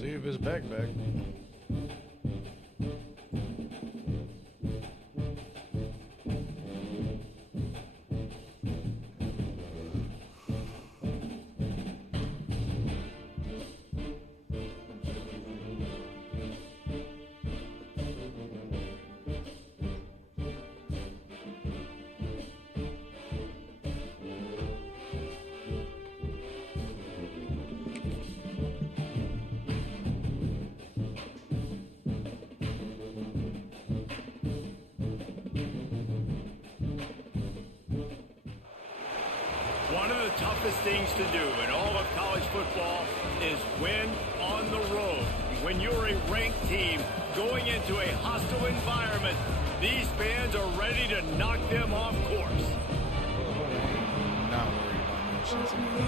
See if his back. One of the toughest things to do in all of college football is win on the road. When you're a ranked team going into a hostile environment, these fans are ready to knock them off course. Not worried about Cincinnati.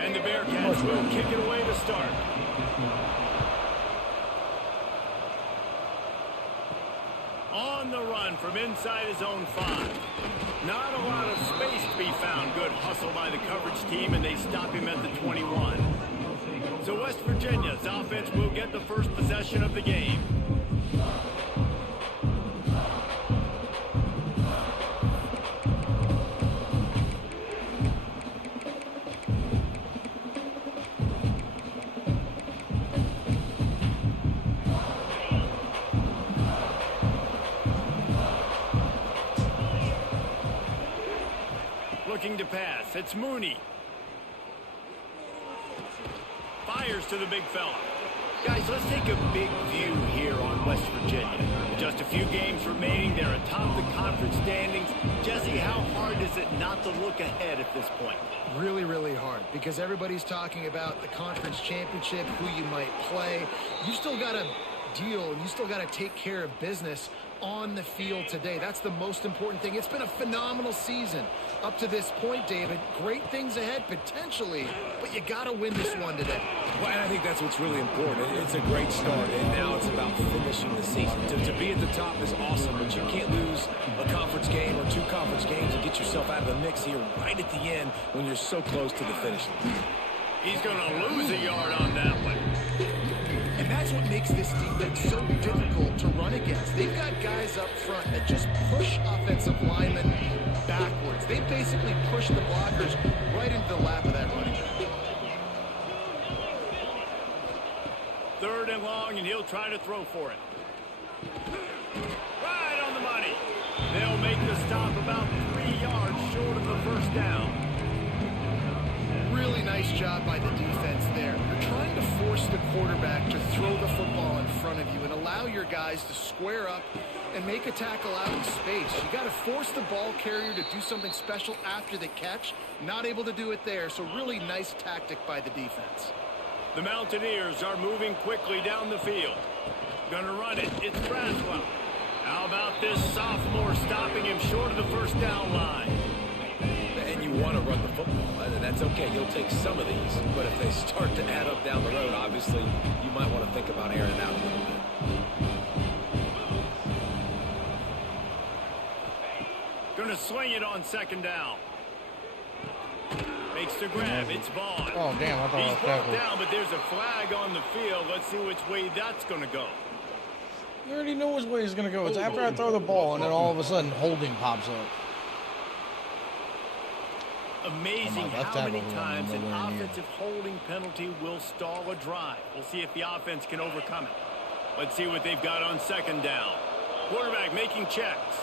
And the Bearcats will kick it away to start. On the run from inside his own 5. Not a lot of space to be found. Good hustle by the coverage team, and they stop him at the 21. So West Virginia's offense will get the first possession of the game. Looking to pass. It's Mooney. Fires to the big fella. Guys, let's take a big view here on West Virginia. With just a few games remaining, they're atop the conference standings. Jesse, how hard is it not to look ahead at this point? Really, really hard, because everybody's talking about the conference championship, who you might play. You still got to deal, and you still got to take care of business on the field today. That's the most important thing. It's been a phenomenal season up to this point, David. Great things ahead, potentially, but you got to win this one today. Well, and I think that's what's really important. It's a great start, and now it's about finishing the season. To be at the top is awesome, but you can't lose a conference game or 2 conference games and get yourself out of the mix here right at the end when you're so close to the finish line. He's going to lose a yard on that one. And that's what makes this defense so difficult to run against. They've got guys up front that just push offensive linemen backwards. They basically push the blockers right into the lap of that running back. 3rd and long, and he'll try to throw for it. Right on the money. They'll make the stop about 3 yards short of the first down. Really nice job by the defense there. You're trying to force the quarterback to throw the football in front of you and allow your guys to square up and make a tackle out in space. You got to force the ball carrier to do something special after the catch. Not able to do it there, so really nice tactic by the defense. The Mountaineers are moving quickly down the field. Gonna run it. It's Braswell. How about this sophomore stopping him short of the first down line? And you want to run the football. That's okay. You'll take some of these. But if they start to add up down the road, obviously, you might want to think about airing it out a little bit. Gonna swing it on 2nd down. Makes the grab. It's Vaughn. Oh, damn, I thought He's I was brought tackled. down, but there's a flag on the field. Let's see which way that's going to go. You already know which way it's going to go. It's after I throw the ball, and then all of a sudden, holding pops up. Amazing left how many tackle times an nowhere near. offensive holding penalty will stall a drive. We'll see if the offense can overcome it. Let's see what they've got on 2nd down. Quarterback making checks.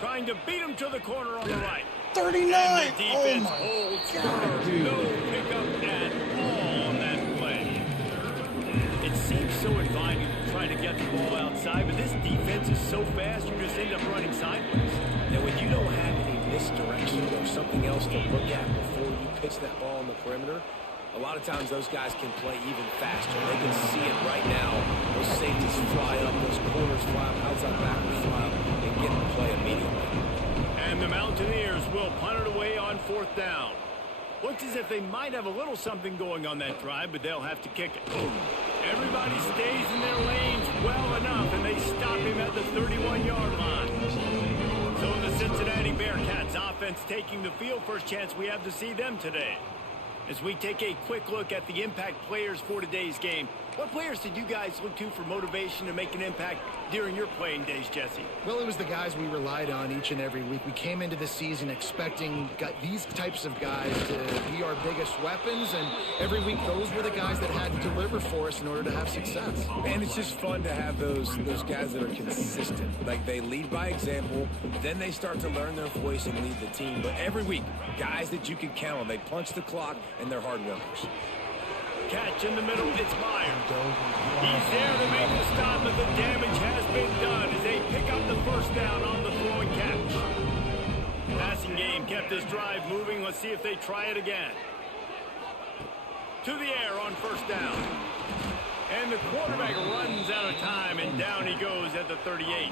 Trying to beat him to the corner on the right. 39! And the Oh, defense my holds God, firm. dude. No pickup at all on that play. It seems so inviting to try to get the ball outside, but this defense is so fast, you just end up running sideways. Now, when you don't have any misdirection or something else to look at before you pitch that ball on the perimeter, a lot of times those guys can play even faster. They can see it right now. Those safeties fly up, those corners fly up, outside backers fly up, and get the play immediately. And the Mountaineers will punt it away on 4th down. Looks as if they might have a little something going on that drive, but they'll have to kick it. Everybody stays in their lanes well enough, and they stop him at the 31-yard line. So the Cincinnati Bearcats offense taking the field. First chance we have to see them today. As we take a quick look at the impact players for today's game, what players did you guys look to for motivation to make an impact during your playing days, Jesse? Well, it was the guys we relied on each and every week. We came into the season expecting these types of guys to be our biggest weapons, and every week those were the guys that had to deliver for us in order to have success. And it's just fun to have those guys that are consistent. Like, they lead by example, then they start to learn their voice and lead the team. But every week, guys that you can count on, they punch the clock, and they're hard workers. Catch in the middle, it's Meyer. He's there to make the stop, but the damage has been done as they pick up the first down on the throw and catch. Passing game kept this drive moving. Let's see if they try it again. To the air on first down. And the quarterback runs out of time, and down he goes at the 38.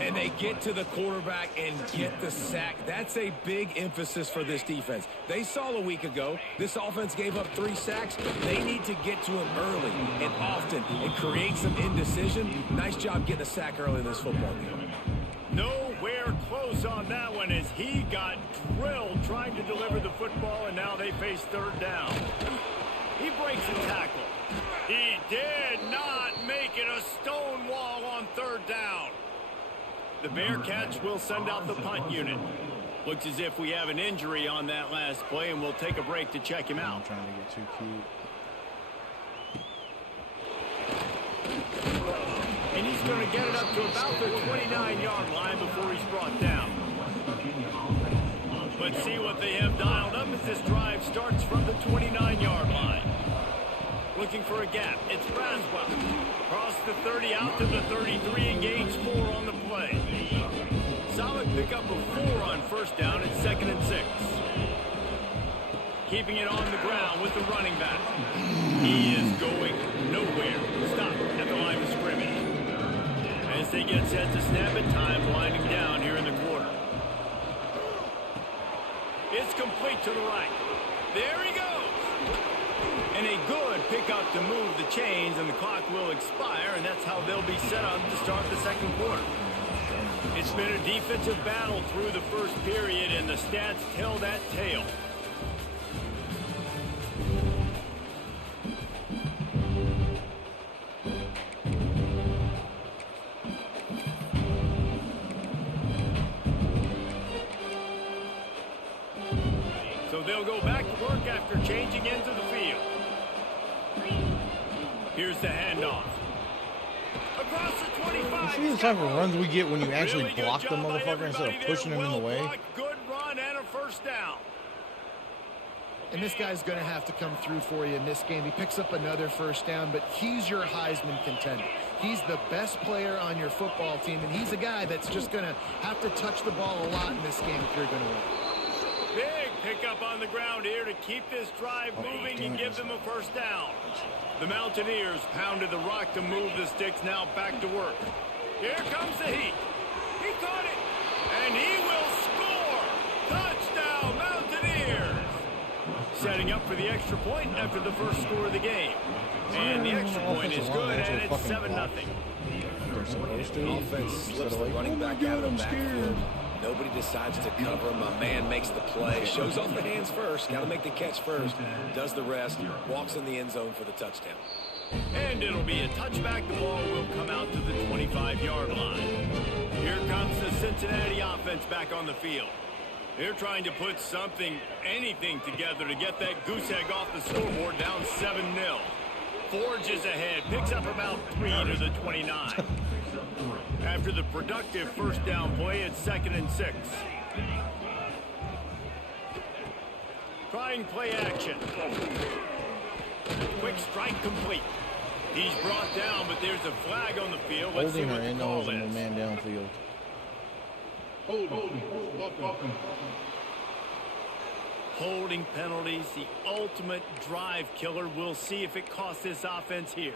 And they get to the quarterback and get the sack. That's a big emphasis for this defense. They saw a week ago, this offense gave up 3 sacks. They need to get to him early and often and create some indecision. Nice job getting a sack early in this football game. Nowhere close on that one as he got drilled trying to deliver the football, and now they face third down. He breaks a tackle. He did not make it a stone wall on third down. The Bearcats will send out the punt unit. Looks as if we have an injury on that last play, and we'll take a break to check him out. I'm trying to get too cute. And he's going to get it up to about the 29-yard line before he's brought down. Let's see what they have dialed up as this drive starts from the 29-yard line. Looking for a gap. It's Braswell. Cross the 30 out to the 33 and gains 4 on the play. Solid pickup of 4 on first down at 2nd and 6. Keeping it on the ground with the running back. He is going nowhere. Stop at the line of scrimmage. As they get set to snap it, time winding down here in the quarter. It's complete to the right. There he goes. And a good pickup to move the chains, and the clock will expire, and that's how they'll be set up to start the second quarter. It's been a defensive battle through the first period, and the stats tell that tale. So they'll go back to work after changing into the field. Here's the handoff. Across the 25. You see the type of runs we get when you actually Really block the good job by motherfucker instead of everybody pushing there. him in the Well way? blocked, good run and a first down. And this guy's going to have to come through for you in this game. He picks up another first down, but he's your Heisman contender. He's the best player on your football team, and he's a guy that's just going to have to touch the ball a lot in this game if you're going to win. Big pickup on the ground here to keep this drive moving and give them a first down. The Mountaineers pounded the rock to move the sticks, now back to work. Here comes the heat. He caught it, and he will score. Touchdown, Mountaineers. Setting up for the extra point after the first score of the game. And the extra point is good, and it's 7-0. They're supposed to. Offense slips the running back out of the backfield. Nobody decides to cover him. My man makes the play. Shows off the hands first. Got to make the catch first. Does the rest. Walks in the end zone for the touchdown. And it'll be a touchback. The ball will come out to the 25-yard line. Here comes the Cincinnati offense back on the field. They're trying to put something, anything together to get that goose egg off the scoreboard, down 7-0. Forges ahead, picks up about 3 to the 29. After the productive first down play, it's 2nd and 6. Trying play action. Quick strike complete. He's brought down, but there's a flag on the field. Let's see Holding what or the in call those in the is. man downfield. Holding penalties, the ultimate drive killer. We'll see if it costs this offense here.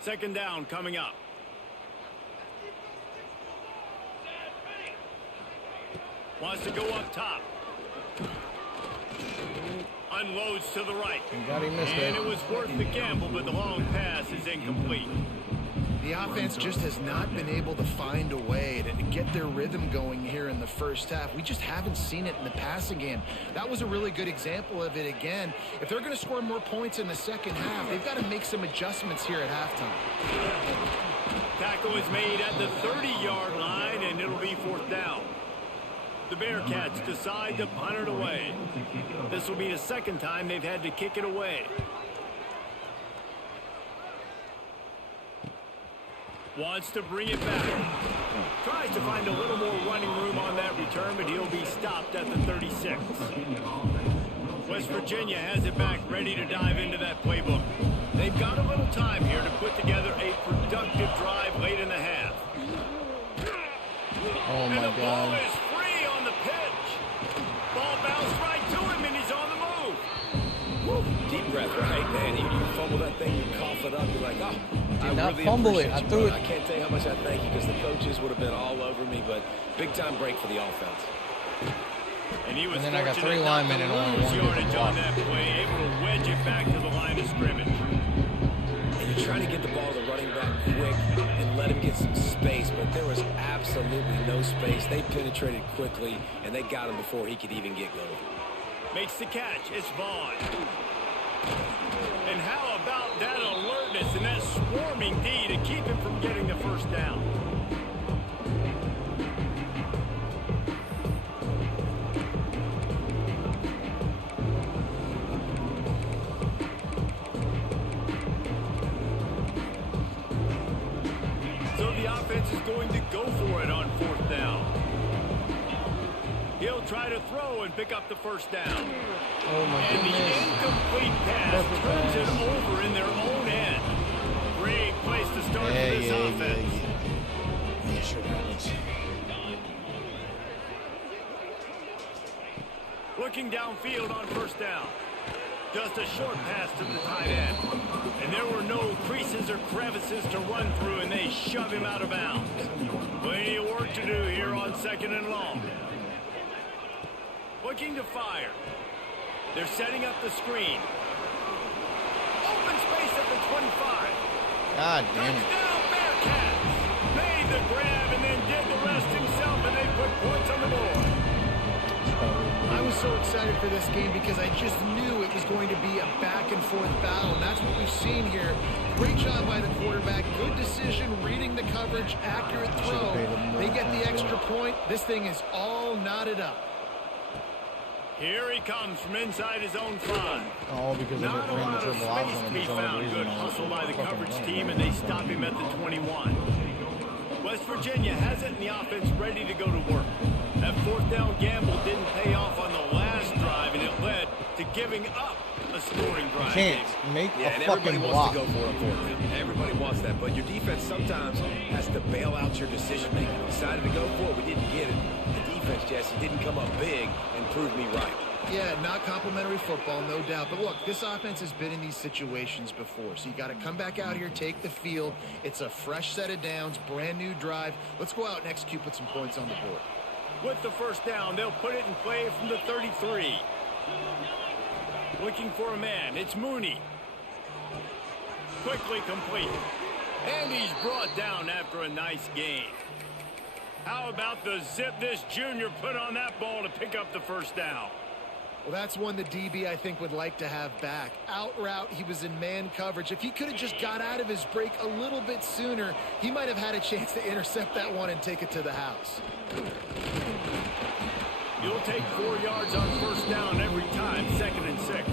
Second down coming up. Wants to go up top. Unloads to the right. God, he missed and it was worth the gamble, but the long pass is incomplete. The offense just has not been able to find a way to get their rhythm going here in the first half. We just haven't seen it in the passing game. That was a really good example of it again. If they're going to score more points in the second half, they've got to make some adjustments here at halftime. Tackle is made at the 30-yard line, and it'll be 4th down. The Bearcats decide to punt it away. This will be the second time they've had to kick it away. Wants to bring it back. Tries to find a little more running room on that return, but he'll be stopped at the 36. West Virginia has it back, ready to dive into that playbook. They've got a little time here to put together a productive drive late in the half. Oh, my and the ball God. is free on the pitch. Ball bounced right to him, and he's on the move. Woo. Deep breath, right, man? You fumble that thing, you cough it up, you're like, oh. Did not fumble it. I threw it. I can't tell you how much I thank you because the coaches would have been all over me, but big time break for the offense. And he was then I got 3 fortunate linemen and only not to lose one yardage on that play, able to wedge it back to the line of scrimmage. And you're trying to get the ball to the running back quick and let him get some space, but there was absolutely no space. They penetrated quickly, and they got him before he could even get going. Makes the catch. It's Vaughn. And how about that alertness and that swarming D to keep him from getting the first down? So the offense is going to go for it on 4th down. He'll try to throw and pick up the first down. Oh, my And the goodness. incomplete pass turns it over in their own end. Great place to start for this offense. Yeah, sure happens. Looking downfield on 1st down. Just a short pass to the tight end. And there were no creases or crevices to run through, and they shove him out of bounds. Plenty of work to do here on 2nd and long. Looking to fire. They're setting up the screen. Open space at the 25. God damn it. Touchdown Bearcats. Made the grab and then did the rest himself, and they put points on the board. I was so excited for this game because I just knew it was going to be a back-and-forth battle, and that's what we've seen here. Great job by the quarterback. Good decision, reading the coverage, accurate throw. They get the extra point. This thing is all knotted up. Here he comes from inside his own 5. All because they Not a ran the lot of triple space option to and be for some found. reason Good I hustle by the fucking coverage running team, it. and they stop him at the 21. West Virginia has it in the offense ready to go to work. That 4th down gamble didn't pay off on the last drive, and it led to giving up a scoring drive. Can't make Yeah, a and everybody fucking wants block. to go for it for them. Everybody wants that, but your defense sometimes has to bail out your decision making. Decided to go for it, we didn't get it. The defense, Jesse, didn't come up big and prove me right. Yeah, not complimentary football, no doubt. But look, this offense has been in these situations before. So you got to come back out here, take the field. It's a fresh set of downs, brand new drive. Let's go out and execute, put some points on the board. With the first down, they'll put it in play from the 33. Looking for a man. It's Mooney. Quickly complete. And he's brought down after a nice gain. How about the zip this junior put on that ball to pick up the first down? Well, that's one the DB, I think, would like to have back. Out route, he was in man coverage. If he could have just got out of his break a little bit sooner, he might have had a chance to intercept that one and take it to the house. You'll take 4 yards on first down every time, 2nd and 6.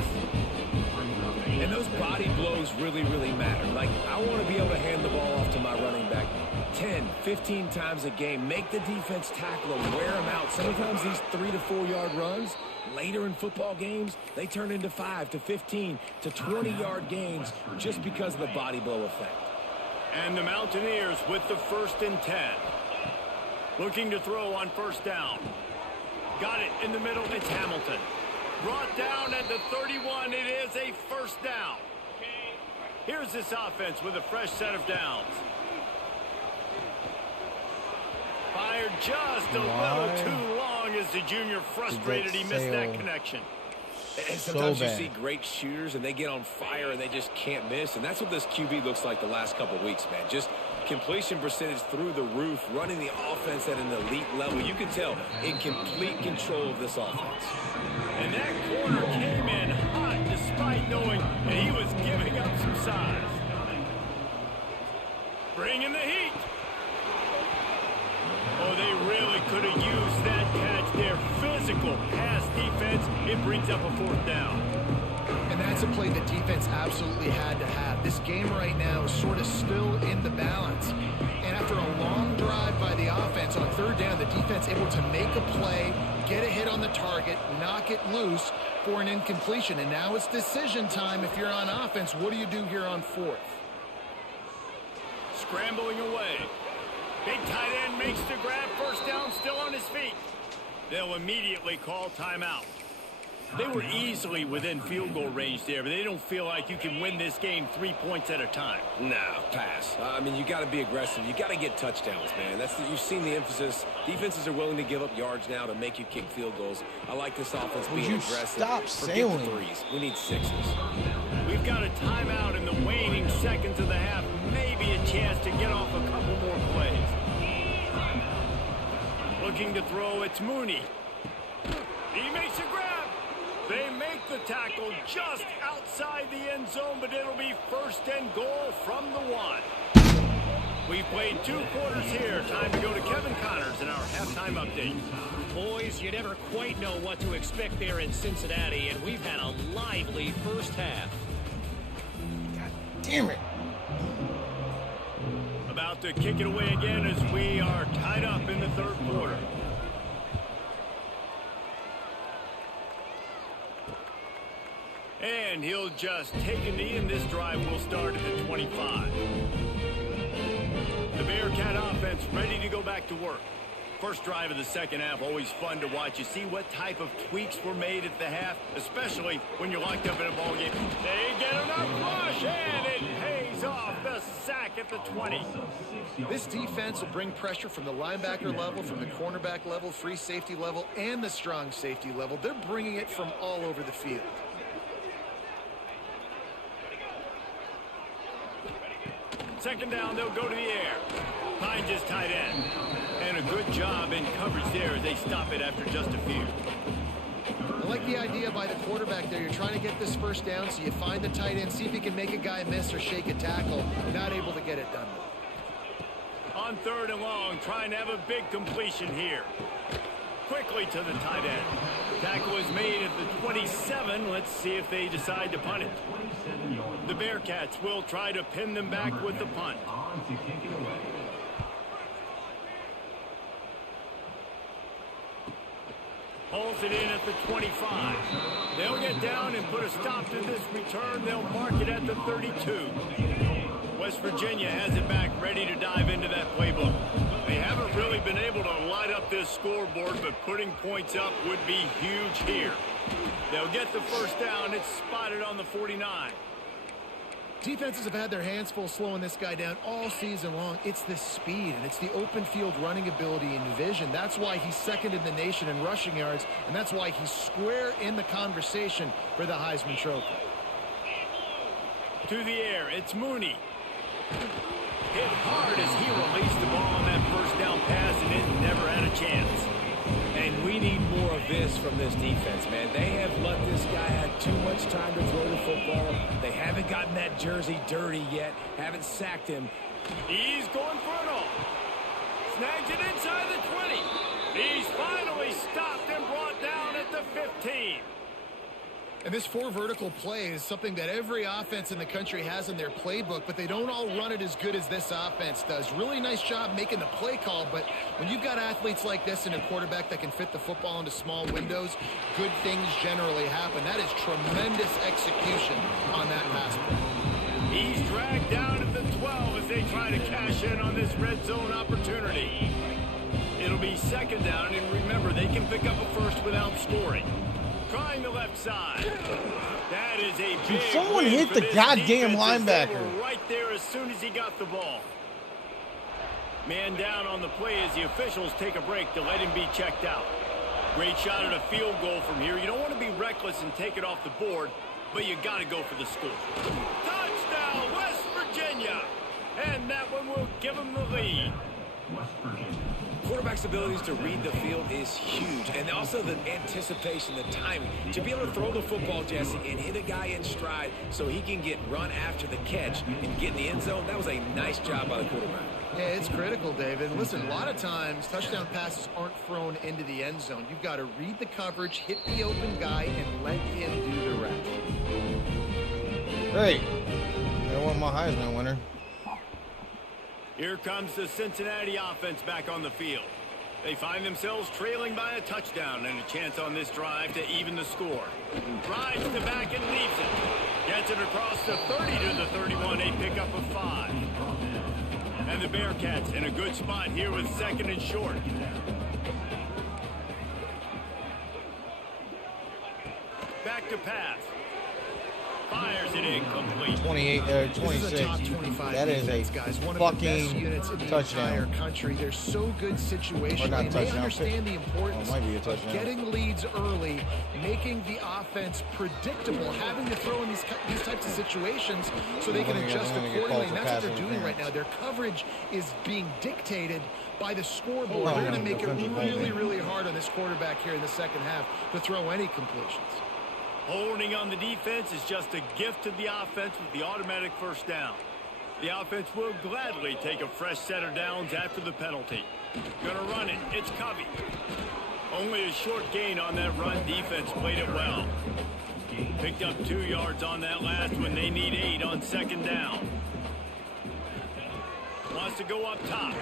And those body blows really, really matter. Like, I want to be able to hand the ball off to my running back 10, 15 times a game. Make the defense tackle them, wear them out. Sometimes these 3 to 4 yard runs, later in football games, they turn into 5 to 15 to 20 yard gains just because of the body blow effect. And the Mountaineers with the 1st and 10. Looking to throw on first down. Got it in the middle. It's Hamilton. Brought down at the 31. It is a first down. Here's this offense with a fresh set of downs. Fired just a little too long as the junior frustrated. He missed that connection. And sometimes So you bad. see great shooters, and they get on fire, and they just can't miss. And that's what this QB looks like the last couple of weeks, man. Just completion percentage through the roof, running the offense at an elite level. You can tell in complete control of this offense. And that corner came in hot despite knowing that he was giving up some size. Bringing the heat. Oh, they really could have used that catch there. Physical pass defense. It brings up a 4th down. And that's a play the defense absolutely had to have. This game right now is sort of still in the balance. And after a long drive by the offense on 3rd down, the defense able to make a play, get a hit on the target, knock it loose for an incompletion. And now it's decision time if you're on offense. What do you do here on 4th? Scrambling away. Big tight end makes the grab. 1st down, still on his feet. They'll immediately call timeout. They were easily within field goal range there, but they don't feel like you can win this game 3 points at a time. No, pass. I mean, you got to be aggressive. You got to get touchdowns, man. You've seen the emphasis. Defenses are willing to give up yards now to make you kick field goals. I like this offense being aggressive. Stop Forget sailing. the threes. We need 6s. We've got a timeout in the waning seconds of the half. Maybe a chance to get off a couple more plays. Looking to throw, it's Mooney. He makes a grab. They make the tackle just outside the end zone, but it'll be 1st and goal from the 1. We've played 2 quarters here. Time to go to Kevin Connors in our halftime update. Boys, you never quite know what to expect there in Cincinnati, and we've had a lively first half. God damn it. About to kick it away again as we are tied up in the 3rd quarter. And he'll just take a knee, and this drive will start at the 25. The Bearcat offense ready to go back to work. First drive of the 2nd half, always fun to watch. You see what type of tweaks were made at the half, especially when you're locked up in a ball game. They get enough rush, and it pays off. The sack at the 20. This defense will bring pressure from the linebacker level, from the cornerback level, free safety level, and the strong safety level. They're bringing it from all over the field. Second down, they'll go to the air. Finds his tight end. And a good job in coverage there as they stop it after just a few. I like the idea by the quarterback there. You're trying to get this 1st down, so you find the tight end, see if he can make a guy miss or shake a tackle. Not able to get it done. On 3rd and long, trying to have a big completion here. Quickly to the tight end. Tackle is made at the 27. Let's see if they decide to punt it. The Bearcats will try to pin them back with the punt. Holds it in at the 25. They'll get down and put a stop to this return. They'll mark it at the 32. West Virginia has it back, ready to dive into that playbook. They haven't really been able to light up this scoreboard, but putting points up would be huge here. They'll get the 1st down. It's spotted on the 49. Defenses have had their hands full slowing this guy down all season long. It's the speed, and it's the open field running ability and vision. That's why he's 2nd in the nation in rushing yards, and that's why he's square in the conversation for the Heisman Trophy. To the air, it's Mooney. Hit hard as he released the ball on that 1st down pass, and it never had a chance. And we need more of this from this defense, man. They have let this guy have too much time to throw the football. They haven't gotten that jersey dirty yet. Haven't sacked him. He's going for it all. Snags it inside the 20. He's finally stopped and brought down at the 15. And this 4 vertical play is something that every offense in the country has in their playbook, but they don't all run it as good as this offense does. Really nice job making the play call, but when you've got athletes like this and a quarterback that can fit the football into small windows, good things generally happen. That is tremendous execution on that pass play. He's dragged down at the 12 as they try to cash in on this red zone opportunity. It'll be 2nd down, and remember, they can pick up a 1st without scoring. Trying the left side. That is a big someone win hit for the this goddamn defense. They linebacker. were right there as soon as he got the ball. Man down on the play as the officials take a break to let him be checked out. Great shot at a field goal from here. You don't want to be reckless and take it off the board, but you got to go for the score. Touchdown, West Virginia! And that one will give them the lead. Quarterback's abilities to read the field is huge, and also the anticipation, the timing. To be able to throw the football, Jesse, and hit a guy in stride so he can get run after the catch and get in the end zone, that was a nice job by the quarterback. Yeah, it's critical, David. And listen, a lot of times touchdown passes aren't thrown into the end zone. You've got to read the coverage, hit the open guy, and let him do the rest. Great. I won my Heisman winner. Here comes the Cincinnati offense back on the field. They find themselves trailing by a touchdown and a chance on this drive to even the score. Drives the back and leaves it. Gets it across the 30 to the 31, a pickup of 5. And the Bearcats in a good spot here with 2nd and short. Back to pass. Fires it incomplete. 26. That is a fucking touchdown. Country. They're so good situationally. They understand the importance of getting leads early, making the offense predictable, having to throw in these types of situations so they can adjust accordingly. And that's what they're doing right now. Their coverage is being dictated by the scoreboard. They're going to make it really, really hard on this quarterback here in the second half to throw any completions. Holding on the defense is just a gift to the offense with the automatic first down. The offense will gladly take a fresh set of downs after the penalty. Gonna run it. It's Covey. Only a short gain on that run. Defense played it well. Picked up 2 yards on that last one. They need 8 on 2nd down. Wants to go up top.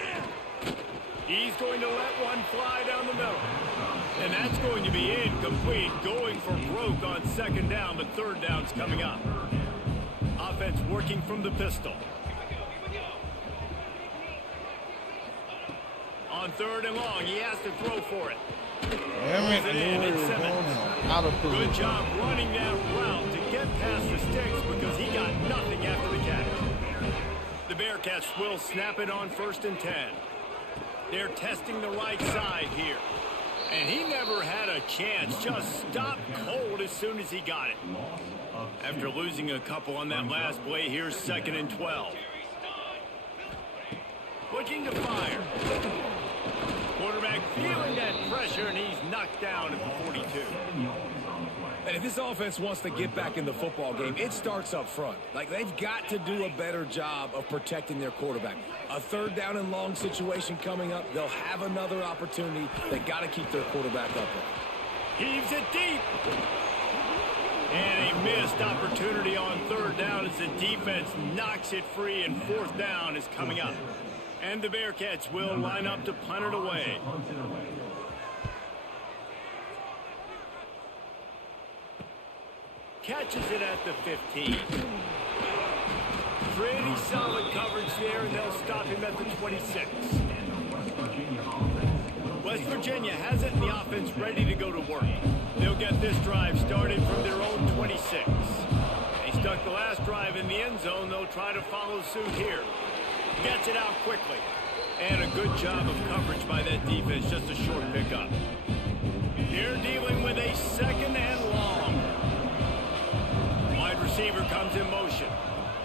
He's going to let one fly down the middle. And that's going to be incomplete. Going for broke on 2nd down, but 3rd down's coming up. Offense working from the pistol. On 3rd and long, he has to throw for it. Good job running that route to get past the sticks because he got nothing after the catch. The Bearcats will snap it on 1st and 10. They're testing the right side here. And he never had a chance. Just stopped cold as soon as he got it. After losing a couple on that last play, here's 2nd and 12. Looking to fire. Quarterback feeling that pressure, and he's knocked down at the 42. And if this offense wants to get back in the football game, it starts up front. Like, they've got to do a better job of protecting their quarterback. A 3rd down and long situation coming up. They'll have another opportunity. They got to keep their quarterback upright. Heaves it deep. And a missed opportunity on 3rd down as the defense knocks it free, and 4th down is coming up. And the Bearcats will line up to punt it away. Catches it at the 15. Pretty solid coverage there, and they'll stop him at the 26. West Virginia has it, and the offense ready to go to work. They'll get this drive started from their own 26. They stuck the last drive in the end zone. They'll try to follow suit here. Gets it out quickly. And a good job of coverage by that defense, just a short pickup. They're dealing with a 2nd and long. Wide receiver comes in motion.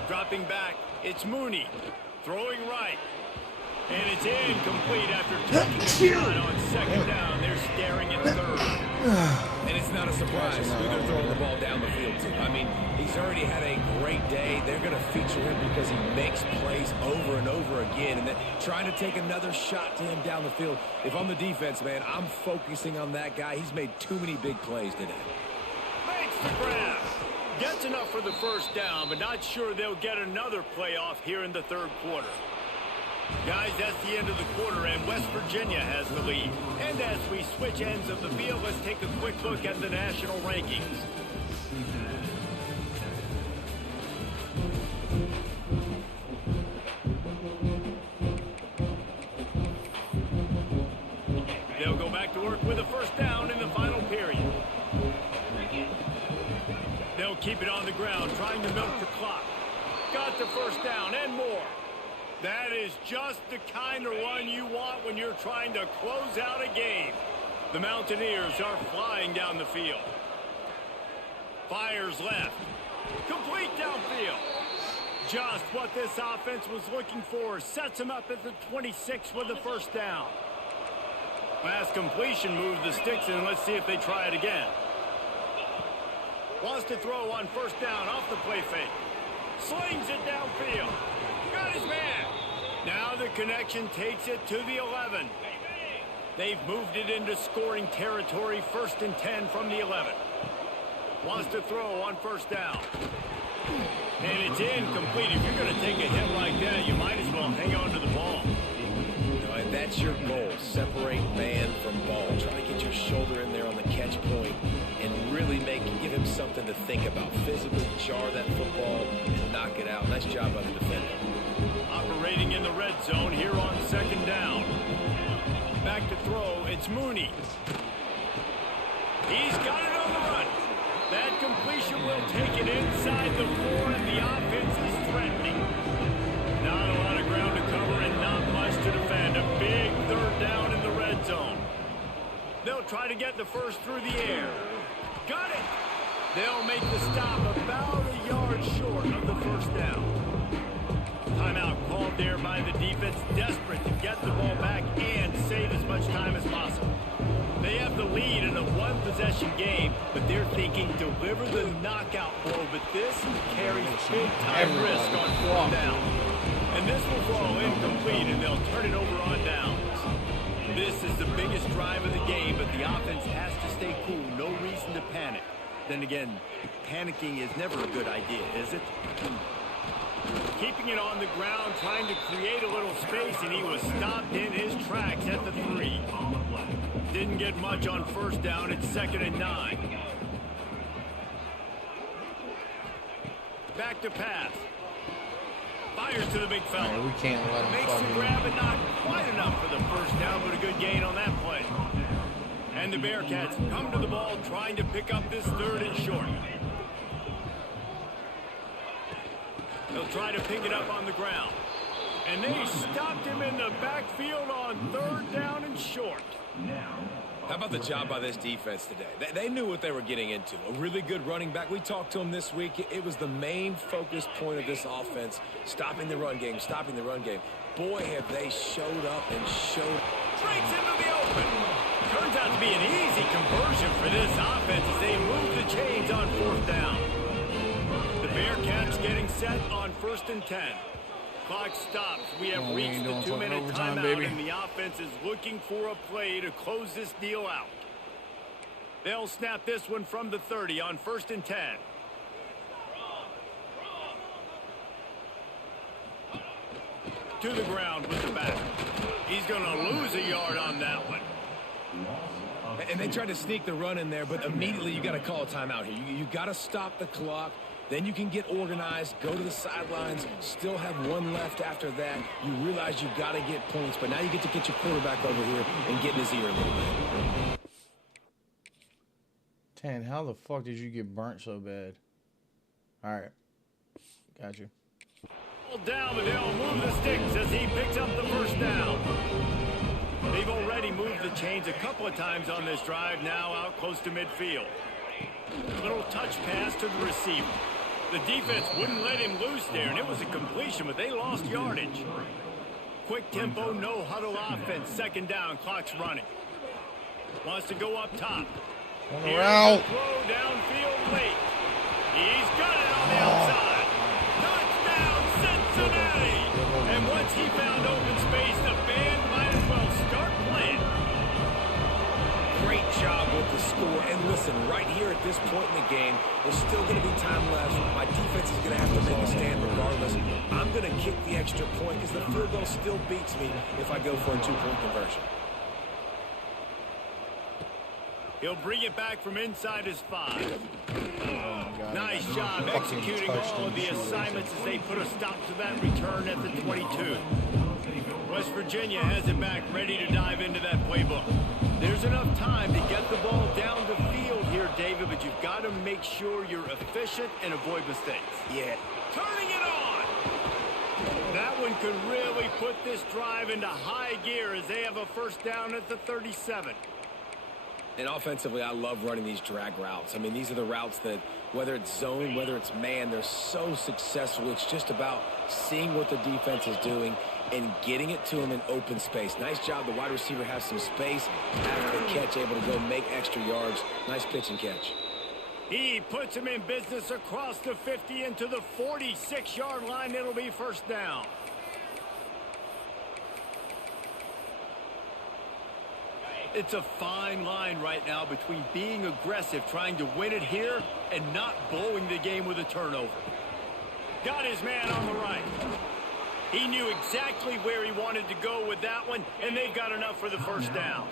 Dropping back, it's Mooney. Throwing right. And it's incomplete after taking a shot on 2nd down. They're staring at 3rd. And it's not a surprise. They're going to throw the ball down the field, too. I mean, he's already had a great day. They're going to feature him because he makes plays over and over again. And then trying to take another shot to him down the field. If I'm the defense, man, I'm focusing on that guy. He's made too many big plays today. Makes the grab. Gets enough for the 1st down, but not sure they'll get another playoff here in the 3rd quarter. Guys, that's the end of the quarter, and West Virginia has the lead. And as we switch ends of the field, let's take a quick look at the national rankings. They'll go back to work with a 1st down in the final period. They'll keep it on the ground, trying to milk the clock. Got the 1st down and more. That is just the kind of run you want when you're trying to close out a game. The Mountaineers are flying down the field. Fires left. Complete downfield. Just what this offense was looking for. Sets them up at the 26 with the first down. Pass completion moved the sticks in. Let's see if they try it again. Wants to throw on first down off the play fake. Slings it downfield. Got his man. Now the connection takes it to the 11. They've moved it into scoring territory. 1st and 10 from the 11. Wants to throw on first down. And it's incomplete. If you're going to take a hit like that, you might as well hang on to the ball. And that's your goal. Separate man from ball. Try to get your shoulder in there on the catch point and really give him something to think about. Physically jar that football and knock it out. Nice job by the defender. Operating in the red zone here on 2nd down. Back to throw. It's Mooney. He's got it on the run. That completion will take it inside the 4, and the offense is threatening. Not a lot of ground to cover and not much to defend. A big 3rd down in the red zone. They'll try to get the first through the air. Got it. They'll make the stop about a yard short of the first down. Timeout called there by the defense, desperate to get the ball back and save as much time as possible. They have the lead in a one-possession game, but they're thinking deliver the knockout blow, but this carries big-time risk on 4th down. And this will fall incomplete, and they'll turn it over on downs. This is the biggest drive of the game, but the offense has to stay cool. No reason to panic. Then again, panicking is never a good idea, is it? Keeping it on the ground, trying to create a little space, and he was stopped in his tracks at the 3. Didn't get much on first down. It's 2nd and 9. Back to pass. Fires to the big fella. Man, we can't let him Makes the grab, but not quite enough for the first down, but a good gain on that play. And the Bearcats come to the ball, trying to pick up this 3rd and short. They'll try to pick it up on the ground. And they stopped him in the backfield on 3rd down and short. How about the job by this defense today? They knew what they were getting into. A really good running back. We talked to him this week. It was the main focus point of this offense, stopping the run game, stopping the run game. Boy, have they showed up and showed. Straight into the open. Turns out to be an easy conversion for this offense as they move the chains on 4th down. The Bearcats getting set on 1st and 10. Clock stops. We have reached the 2-minute timeout, baby. and the offense is looking for a play to close this deal out. They'll snap this one from the 30 on 1st and 10. To the ground with the back. He's going to lose a yard on that one. And they tried to sneak the run in there, but immediately you got to call a timeout here. You got to stop the clock. Then you can get organized, go to the sidelines, still have one left after that. You realize you got to get points, but now you get to get your quarterback over here and get in his ear a little bit. Tan, how the fuck did you get burnt so bad? All right. Got you. Down, but they'll move the sticks as he picks up the first down. They've already moved the chains a couple of times on this drive, now out close to midfield. Little touch pass to the receiver. The defense wouldn't let him loose there, and it was a completion, but they lost yardage. Quick tempo, no huddle offense. 2nd down, clock's running. Wants to go up top. On the route. Throw downfield late. He's got it on the outside. Touchdown, Cincinnati! And once he found open space, the band might as well start playing. Great job with the score. And listen, right here at this point in the game, there's still going to be time left. My defense is going to have to make a stand regardless. I'm going to kick the extra point because the field goal still beats me if I go for a 2-point conversion. He'll bring it back from inside his 5. God, nice job executing all of the assignments as they put a stop to that return at the 22. West Virginia has it back, ready to dive into that playbook. There's enough time to get the ball down the field here, David, but you've got to make sure you're efficient and avoid mistakes. Yeah. Turning it on! That one could really put this drive into high gear as they have a first down at the 37. And offensively, I love running these drag routes. I mean, these are the routes that, whether it's zone, whether it's man, they're so successful. It's just about seeing what the defense is doing and getting it to them in open space. Nice job. The wide receiver has some space after the catch, able to go make extra yards. Nice pitch and catch. He puts him in business across the 50 into the 46-yard line. It'll be first down. It's a fine line right now between being aggressive, trying to win it here, and not blowing the game with a turnover. Got his man on the right. He knew exactly where he wanted to go with that one, and they've got enough for the first down.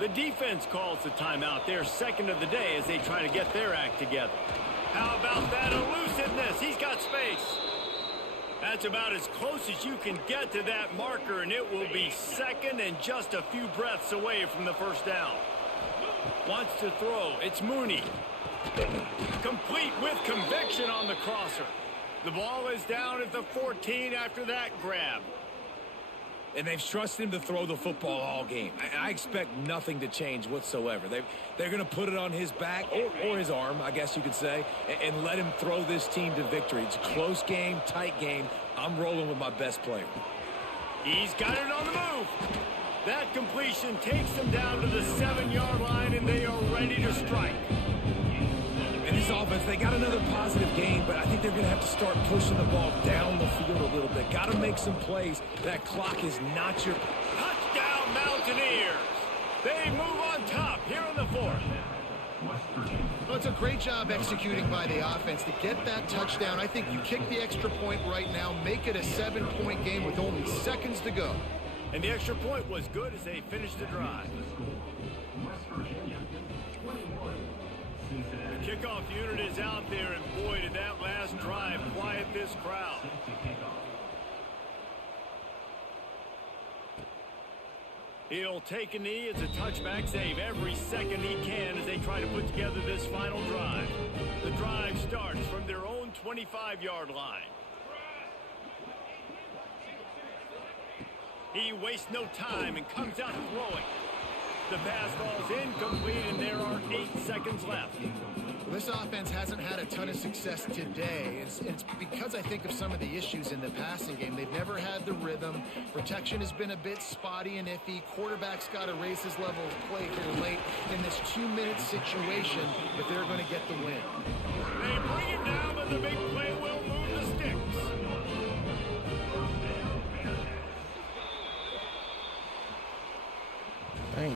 The defense calls the timeout, their second of the day, as they try to get their act together. How about that elusiveness? He's got space. That's about as close as you can get to that marker, and it will be second and just a few breaths away from the first down. Wants to throw. It's Mooney. Complete with conviction on the crosser. The ball is down at the 14 after that grab. And they've trusted him to throw the football all game. I expect nothing to change whatsoever. They're going to put it on his back, or his arm, I guess you could say, and let him throw this team to victory. It's a close game, tight game. I'm rolling with my best player. He's got it on the move. That completion takes them down to the 7-yard line, and they are ready to strike. And this offense, they got another positive game, but I think they're going to have to start pushing the ball down the field a little bit. Got to make some plays. That clock is not your... Touchdown, Mountaineers. They move on top here in the fourth. Well, it's a great job executing by the offense to get that touchdown. I think you kick the extra point right now, make it a 7-point game with only seconds to go. And the extra point was good as they finished the drive. The kickoff unit is out there, and boy, did that last drive quiet this crowd. He'll take a knee. It's a touchback save every second he can as they try to put together this final drive. The drive starts from their own 25-yard line. He wastes no time and comes out throwing. The pass falls incomplete, and there are 8 seconds left. This offense hasn't had a ton of success today. It's because I think of some of the issues in the passing game. They've never had the rhythm. Protection has been a bit spotty and iffy. Quarterback's got to raise his level of play here late in this 2-minute situation if they're going to get the win. They bring it down, but the big play will move the sticks.